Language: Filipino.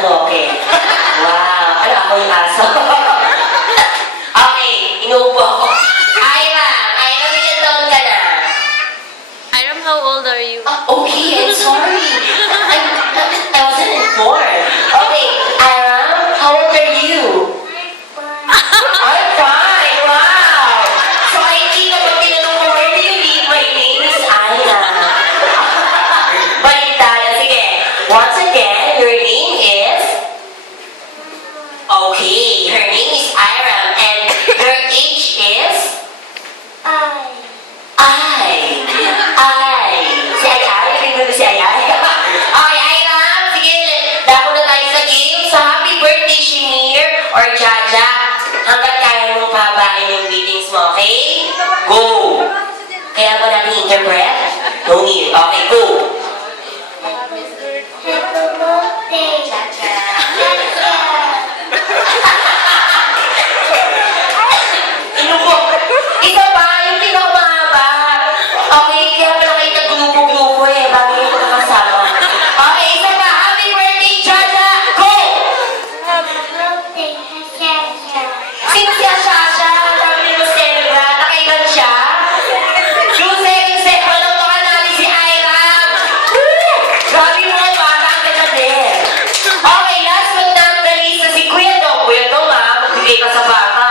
sa Roque. Wow. Ano ako yung aso? Okay, inuupo ako. Ira, ilan taon ka na? Iram, how old are you? Okay, I'm sorry. I wasn't informed. Okay, Ira, how old are you? I'm fine. Wow. So I think kapag tinanong ko, where do you live? My name is Ira. Balik tayo. Sige. Once again, your name is? Okay, her name is Ira. And your age is? Si Ay. Tingnan mo si Ay. Okay, Ira. Sige, dako na tayo sa game. So, happy birthday, Shinir or Jaja. Hanggat kaya mong pabain yung greetings mo, okay? Go! Kaya ba natin interpret? No need. Okay, go!